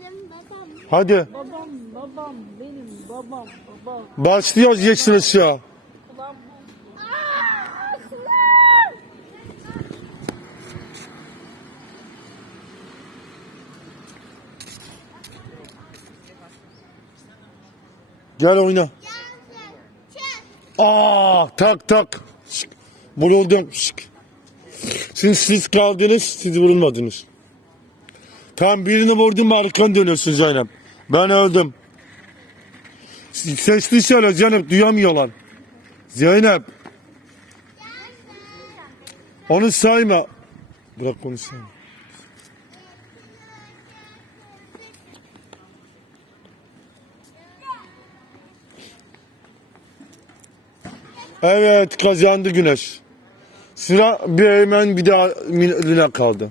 benim babam. Hadi. Babam, babam, benim babam, babam. Başlıyoruz geçsiniz ya. Gel oyna. Aa tak tak. Vuruldum. Şimdi siz kaldınız, siz vurulmadınız. Tam birini vurdum arkanı dönüyorsun Zeynep. Ben öldüm. Sesli söyle Zeynep duyamıyorlar. Zeynep. Onu sayma. Bırak onu sayma. Evet kazandı Güneş. Sıra bir bir daha Lina kaldı.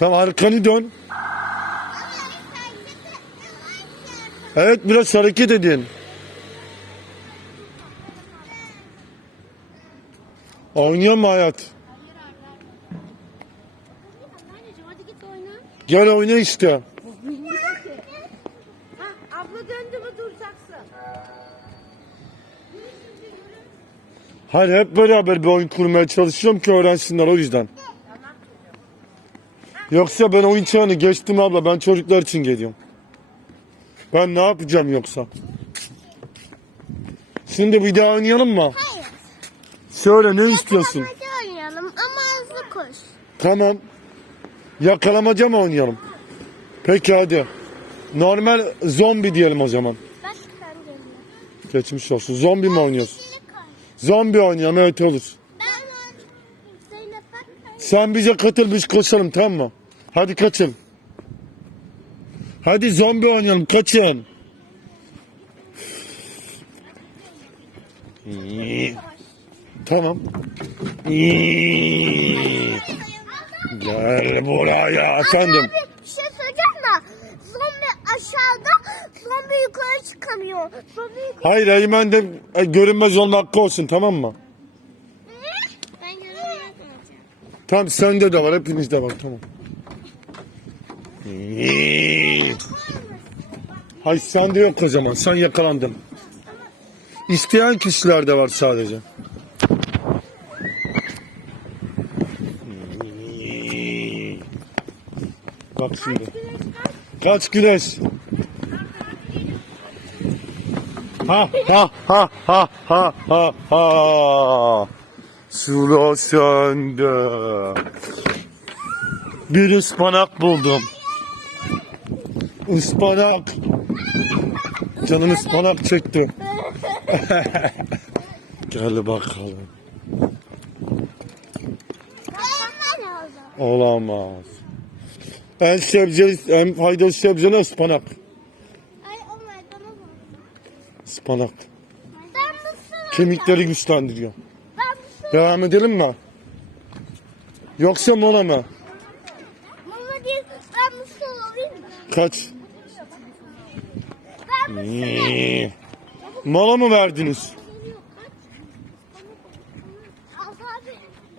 Tamam arkanı dön. Evet biraz hareket edin. Mu hayat? Gel oyna işte. Abla döndü mü duracaksın. Hayır hep beraber bir oyun kurmaya çalışıyorum ki öğrensinler o yüzden. Yoksa ben oyun çağını geçtim abla ben çocuklar için geliyorum. Ben ne yapacağım yoksa? Şimdi bir daha oynayalım mı? Hayır. Söyle ne istiyorsun? Hadi oynayalım ama hızlı koş. Tamam. Yakalamaca mı oynayalım? Peki hadi. Normal zombi diyelim o zaman. Bak sen geliyor. Geçmiş olsun. Zombi mi oynuyorsun? Zombi oynayalım evet olur. Ben Zeynep bak. Sen bize katıl biz koşalım tamam mı? Hadi kaçın. Hadi zombi oynayalım kaçın. Tamam. Gel buraya efendim. Abi bir şey söyleyeceğim de zombi aşağıda zombi yukarı çıkamıyor. Zombi yukarı... Hayır Eymen de e, görünmez olma hakkı olsun tamam mı? Ben görünmez olacağım. Tamam sende de var hepinizde var tamam. Hayır sende yok o zaman sen yakalandın. İsteyen kişilerde var sadece. Bak şimdi. Kaç güneş? Ha ha ha ha ha ha ha. Sula söndü. Bir ıspanak buldum. Ispanak. Canım ıspanak çekti. Gel bakalım. Olamaz. En sebzeli, en faydalı sebze ne? Ispanak. Ay o maydanoz oldu. Ispanak. Kemikleri güçlendiriyor. Devam edelim mi? Yoksa mola mı? Mama değil ben mısır olayım mı? Kaç? Mola mı verdiniz?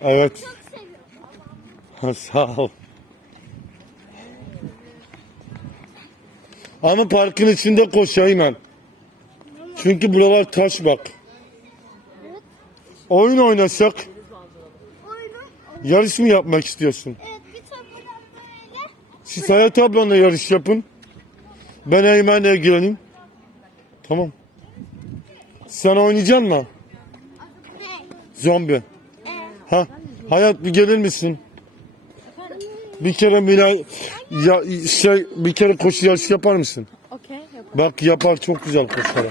Evet. Sağ ol. Ama parkın içinde koşayım ben. Çünkü buralar taş bak. Oyun oynasak yarış mı yapmak istiyorsun? Siz Hayat ablanla yarış yapın. Ben Eymen'le ilgileneyim. Tamam. Sen oynayacaksın mı? Zombi. Ha, Hayat bir gelir misin? Bir kere Mila ya şey bir kere koşu yarışı yapar mısın? Okey. Bak yapar çok güzel koşar.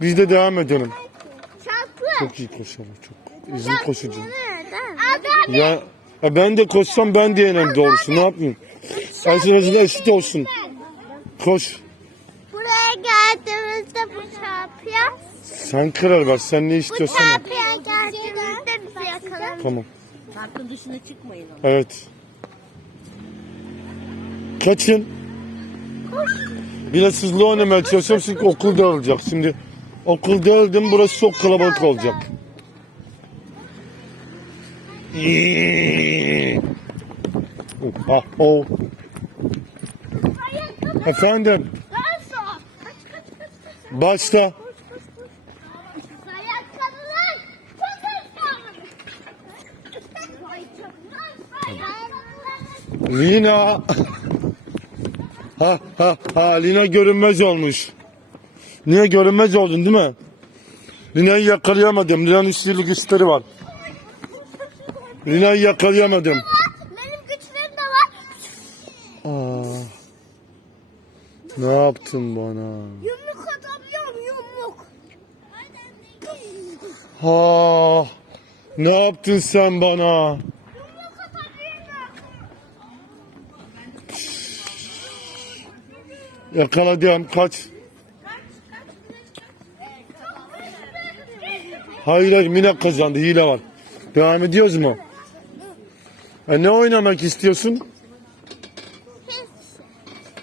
Biz de devam edelim. Çok iyi koşar. Çok. İzin koşucu. Ya, ya ben de koşsam ben de yenem doğrusu. Ne yapayım? Acil acil eşit olsun. Koş. Geldiğimizde bu çarpıyor. Sen karar ver. Sen ne Bu istiyorsan. yap. çarpıya geldiğimizde bizi yakalar. Tamam. Parkın dışına çıkmayın ama. Evet. Kaçın. Biraz hızlı oynamaya çalışıyorum çünkü okul dağılacak. Şimdi okul dağıldı mı burası çok kalabalık olacak. Ah, oh. Efendim, hızlı. Lina. Ha ha ha Lina görünmez olmuş. Niye görünmez oldun değil mi? Lina'yı yakalayamadım. Lina'nın üstünlük güçleri var. Lina'yı yakalayamadım. Benim güçlerim de var. Aa, ne yaptın bana? Ha, ne yaptın sen bana? Atabiliyorum. Yakaladım kaç. Hayır hayır Mina kazandı hile var. Devam ediyoruz mu? E ne oynamak istiyorsun?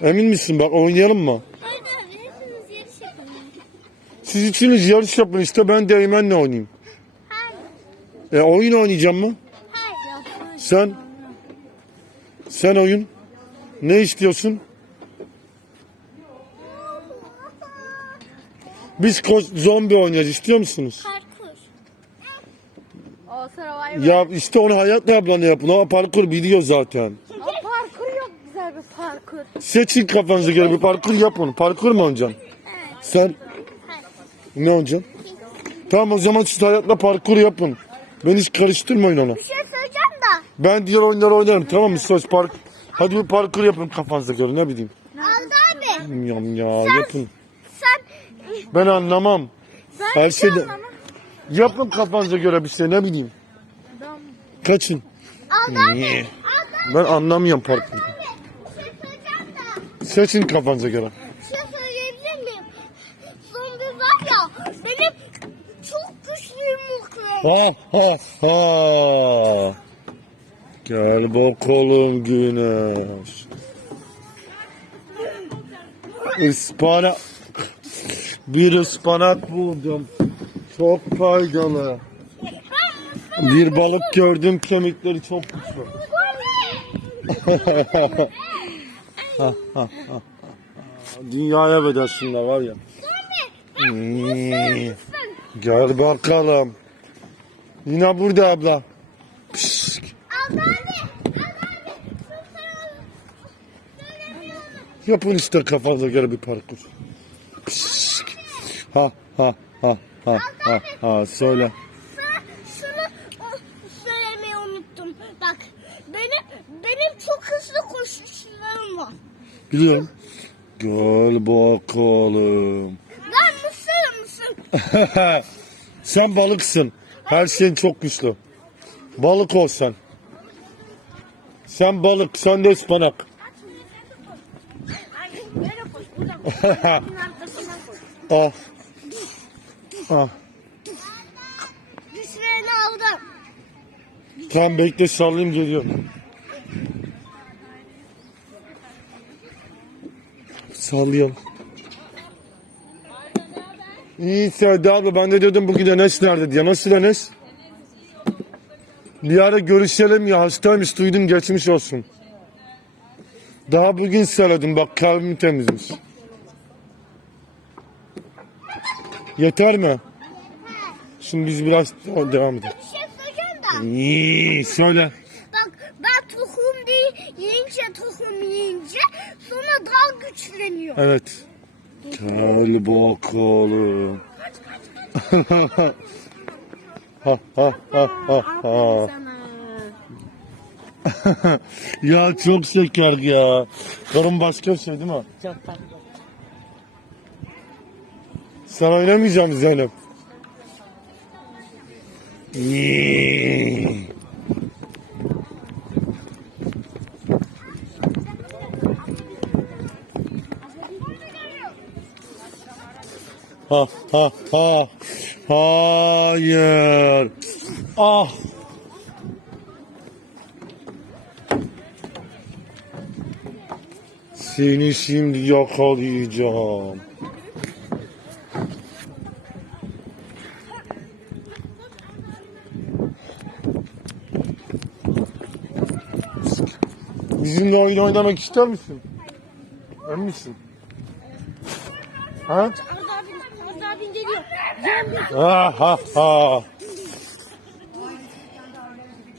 Emin misin bak oynayalım mı? Hayır abi hepimiz yarış yapalım. Siz üçünüz yarış yapın işte ben de Eymen'le oynayayım. Hayır. E oyun oynayacağım mı? Hayır. Sen? Sen oyun? Ne istiyorsun? Biz ko- zombi oynayacağız istiyor musunuz? Parkur. Ya işte onu Hayat ablanla yapın. O parkur biliyor zaten. O parkur yok güzel bir parkur. Seçin kafanıza göre bir parkur yapın. Parkur mu oynayacaksın? Evet. Sen. ne oynayacaksın? Tamam o zaman siz Hayat'la parkur yapın. Beni hiç karıştırmayın ona. Bir şey söyleyeceğim da. Ben diğer oyunları oynarım tamam mı? Söz park. Hadi bir parkur yapın kafanıza göre ne bileyim. Aldı abi. Yam ya yapın. Sen Ben anlamam. Ben Her şey şeyde-. Yapın kafanıza göre bir şey ne bileyim. Kaçın. aldı abi. Niye? Aldı Ben anlamıyorum parkur. abi. Bir şey. Seçin kafanıza göre. Bir şey söyleyebilir miyim? Zombi var ya. Benim çok güçlü yumruklarım. Ha ha ha. Gel bakalım güneş. Ispanak. Bir ıspanak buldum. Çok faydalı. Bir balık gördüm kemikleri çok güçlü. Dünyaya bedelsinler var ya. Hmm. Gel bakalım. Yine burada abla. Pişt. Söylemiyorum. Yapın işte kafanıza göre bir parkur. Pişt. Ha ha ha ha ha ha söyle. Şunu söylemeyi unuttum. Bak benim benim çok hızlı koşuşlarım var. Biliyorum. Gel bakalım. Lan mısır mısın? sen balıksın. Her şeyin çok güçlü. Balık ol sen. Sen balık, sen de ıspanak. Ah. Ah. Güçlerini aldım. Tamam bekle sallayayım geliyorum. Sallayalım. İyi Sevda abla ben de diyordum bugün Enes nerede diye. Nasıl Enes? Bir ara görüşelim ya hastaymış duydum geçmiş olsun. Daha bugün söyledim bak kalbim temizmiş. Yeter mi? Şimdi biz biraz devam edelim. Bir şey söyleyeceğim de. İyi söyle. Bak ben tohum değil yiyince tohum yiyince sonra daha güçleniyor. Evet. Gel bakalım. ha ha ha ha ha. sana. ya çok şeker ya. Karın başka bir şey değil mi? Çok tatlı. Sen oynamayacak mısın Zeynep? Ha ha ha. Hayır. Ah. Seni şimdi yakalayacağım. Bizimle oyun oynamak ister misin? Emin misin? Ha? Arda abin, Arda abin Ha ha ha.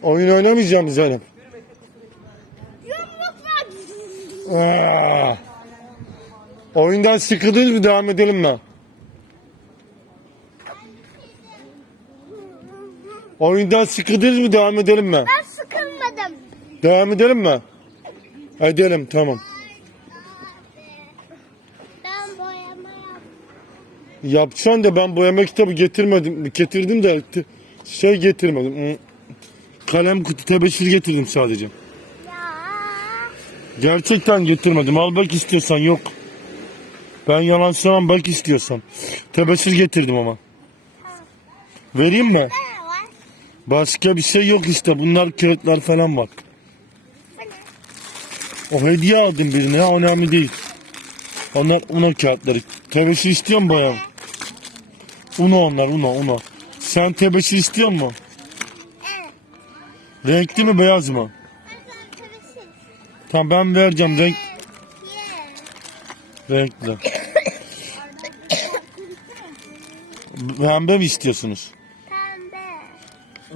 Oyun oynamayacağım Zeynep. Aa. Oyundan sıkıldınız mı? Devam edelim mi? Oyundan sıkıldınız mı? Devam edelim mi? Ben sıkılmadım. Devam edelim mi? Edelim tamam. Yapacaksın da ben boyama kitabı getirmedim. Getirdim de şey getirmedim. Hmm. Kalem kutu tebeşir getirdim sadece. Gerçekten getirmedim. Al bak istiyorsan yok. Ben yalan söylemem bak istiyorsan. Tebeşir getirdim ama. Vereyim mi? Başka bir şey yok işte. Bunlar kağıtlar falan var. O hediye aldım birine önemli değil. Onlar una kağıtları. Tebeşir istiyor mu bayan? Una onlar una una. Sen tebeşir istiyor mu? Evet. Renkli mi beyaz mı? Tamam ben vereceğim renk renkli. Pembe mi istiyorsunuz? Pembe.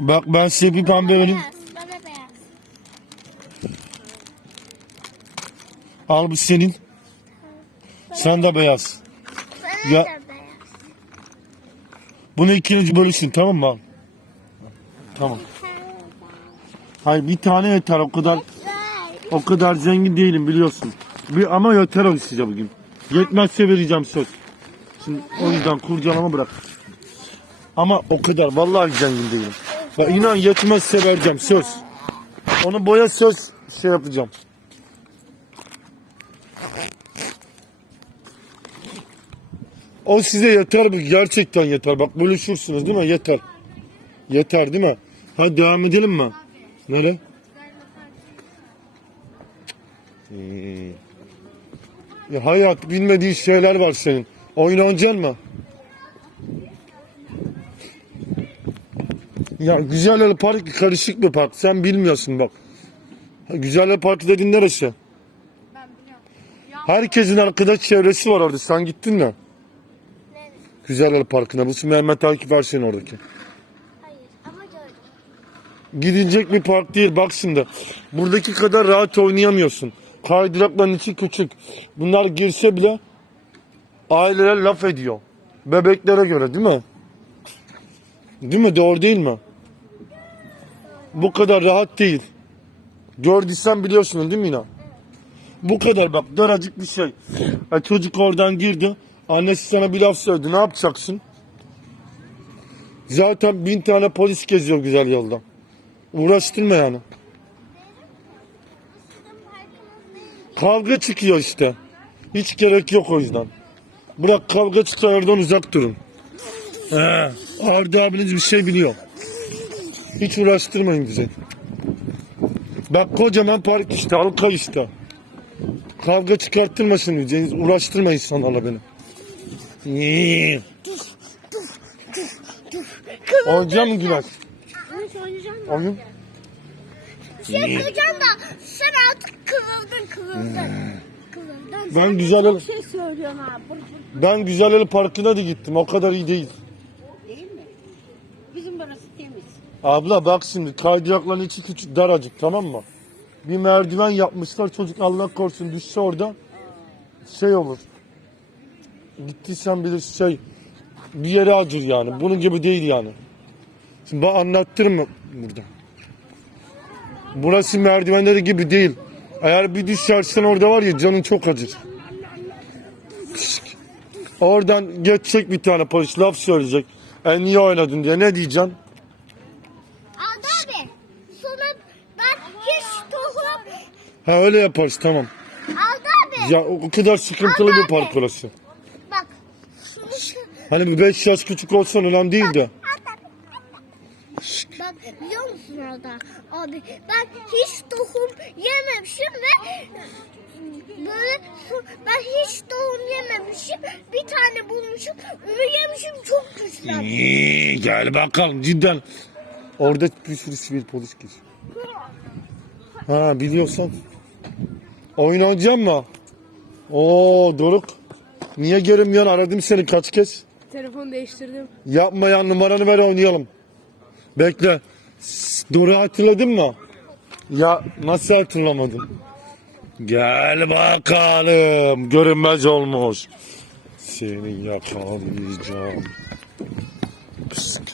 Bak ben size bir pembe vereyim. Beyaz. Bana beyaz. Al bu senin. Sen de beyaz. Bana Ya-. Bunu ikiniz bölüşün tamam mı? Tamam. Hayır bir tane yeter o kadar o kadar zengin değilim biliyorsun. Bir, ama yeter o size bugün. Yetmezse vereceğim söz. Şimdi o yüzden kurcalama bırak. Ama o kadar vallahi zengin değilim. Bak inan yetmezse vereceğim söz. Onu boya söz şey yapacağım. O size yeter bu gerçekten yeter. Bak bölüşürsünüz değil mi? Yeter. Yeter değil mi? Hadi devam edelim mi? Nere? Hmm. Ya hayat bilmediğin şeyler var senin. Oyun oynayacaksın mı? Ya Güzeller Park karışık bir park. Sen bilmiyorsun bak. Güzeller Park dediğin neresi? Ben biliyorum. Herkesin arkadaş çevresi var orada. Sen gittin mi? Nerede? Güzeller Parkı'na. Bu Mehmet Akif var senin oradaki. Hayır ama gördüm. Gidilecek bir park değil. Bak şimdi. Buradaki kadar rahat oynayamıyorsun. Kaydırakların içi küçük. Bunlar girse bile aileler laf ediyor. Bebeklere göre değil mi? Değil mi? Doğru değil mi? Bu kadar rahat değil. Gördüysen biliyorsun değil mi yine? Bu kadar bak daracık bir şey. Ha, çocuk oradan girdi. Annesi sana bir laf söyledi. Ne yapacaksın? Zaten bin tane polis geziyor güzel yolda. Uğraştırma yani. Kavga çıkıyor işte. Hiç gerek yok o yüzden. Bırak kavga çıksa oradan uzak durun. He, Arda abiniz bir şey biliyor. Hiç uğraştırmayın bizi. Bak kocaman park işte, halka işte. Kavga çıkarttırmasın diyeceğiniz. Uğraştırma insanlarla beni. İyi. Oynayacak mı Güneş? Evet oynayacağım. Oyun. Şey yapacağım da sen artık kıvıldın kıvıldın. Kıvıldın. Ben güzel şey söylüyorsun bır ben Güzeleli Parkı'na da gittim. O kadar iyi değil. değil mi? Bizim burası temiz. Abla bak şimdi kaydırakların içi küçük daracık tamam mı? Bir merdiven yapmışlar çocuk Allah korusun düşse orada şey olur. Gittiysen bilirsin şey bir yere acır yani. Bunun gibi değil yani. Şimdi ben anlattırım mı burada? Burası merdivenleri gibi değil. Eğer bir düşersen orada var ya canın çok acır. Oradan geçecek bir tane polis laf söyleyecek. E niye oynadın diye ne diyeceksin? Arda abi. Sonra ben hiç tohum. Ha öyle yaparız tamam. Aldı abi. Ya o kadar sıkıntılı bir park orası. Hani bir 5 yaş küçük olsan önemli değil de. Bak biliyor musun orada? Abi ben hiç tohum yememişim ve böyle su- ben hiç tohum yememişim. Bir tane bulmuşum. Onu yemişim çok güzel. İyi, gel bakalım cidden. Orada bir sürü sivil polis geziyor. Ha biliyorsan Oyun oynayacak mı? Oo Doruk. Niye gelmiyorsun? Aradım seni kaç kez. Telefonu değiştirdim. Yapma ya numaranı ver oynayalım. Bekle. Doruk'u hatırladın mı? Ya nasıl hatırlamadın? Gel bakalım. Görünmez olmuş. Seni yakalayacağım. Pısk.